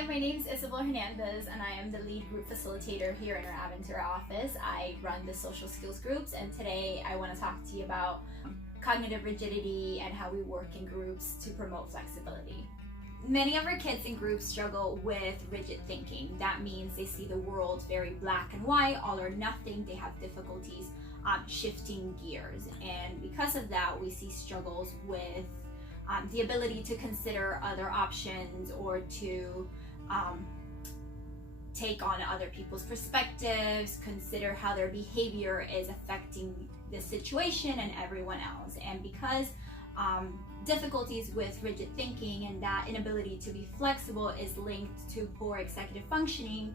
Hi, my name is Isabel Hernandez and I am the lead group facilitator here in our Aventura office. I run the social skills groups, and today I want to talk to you about cognitive rigidity and how we work in groups to promote flexibility. Many of our kids in groups struggle with rigid thinking. That means they see the world very black and white, all or nothing. They have difficulties shifting gears, and because of that we see struggles with the ability to consider other options or to take on other people's perspectives, consider how their behavior is affecting the situation and everyone else. And because difficulties with rigid thinking and that inability to be flexible is linked to poor executive functioning,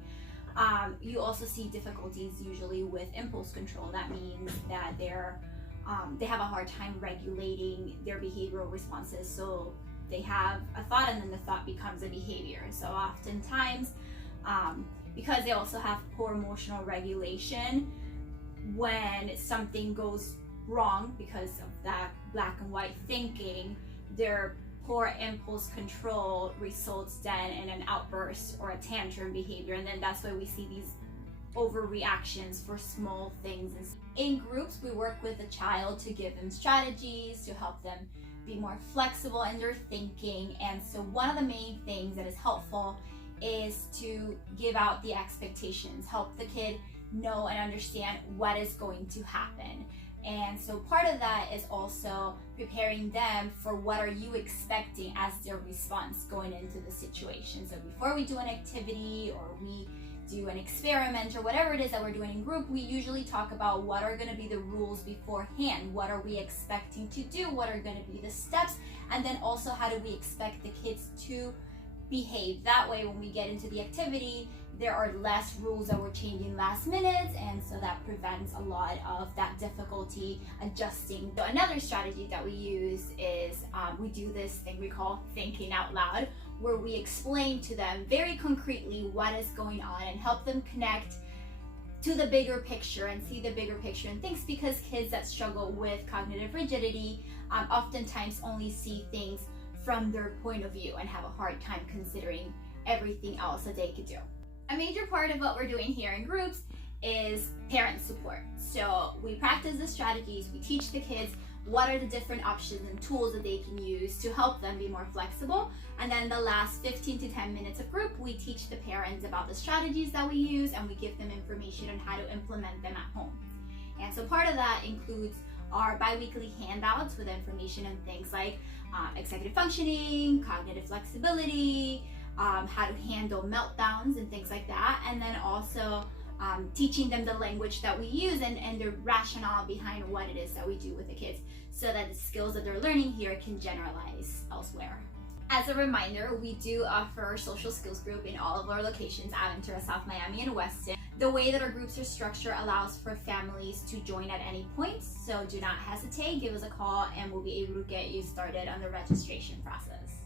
you also see difficulties usually with impulse control. That means that they have a hard time regulating their behavioral responses. So they have a thought and then the thought becomes a behavior. So oftentimes, because they also have poor emotional regulation, when something goes wrong because of that black and white thinking, their poor impulse control results then in an outburst or a tantrum behavior. And then that's why we see these overreactions for small things. In groups, we work with the child to give them strategies to help them be more flexible in their thinking. And so one of the main things that is helpful is to give out the expectations, help the kid know and understand what is going to happen. And so part of that is also preparing them for what are you expecting as their response going into the situation. So before we do an activity or we do an experiment or whatever it is that we're doing in group, we usually talk about what are going to be the rules beforehand, what are we expecting to do, what are going to be the steps, and then also how do we expect the kids to behave. That way when we get into the activity, there are less rules that we're changing last minute, and so that prevents a lot of that difficulty adjusting. So another strategy that we use is we do this thing we call thinking out loud, where we explain to them very concretely what is going on and help them connect to the bigger picture and see the bigger picture in things, because kids that struggle with cognitive rigidity oftentimes only see things from their point of view and have a hard time considering everything else that they could do. A major part of what we're doing here in groups is parent support. So we practice the strategies, we teach the kids what are the different options and tools that they can use to help them be more flexible. And then the last 15 to 10 minutes of group, we teach the parents about the strategies that we use and we give them information on how to implement them at home. And so part of that includes our bi-weekly handouts with information on things like executive functioning, cognitive flexibility, how to handle meltdowns and things like that. And then also teaching them the language that we use and the rationale behind what it is that we do with the kids, so that the skills that they're learning here can generalize elsewhere. As a reminder, we do offer social skills group in all of our locations, Aventura, South Miami, and Weston. The way that our groups are structured allows for families to join at any point, so do not hesitate, give us a call and we'll be able to get you started on the registration process.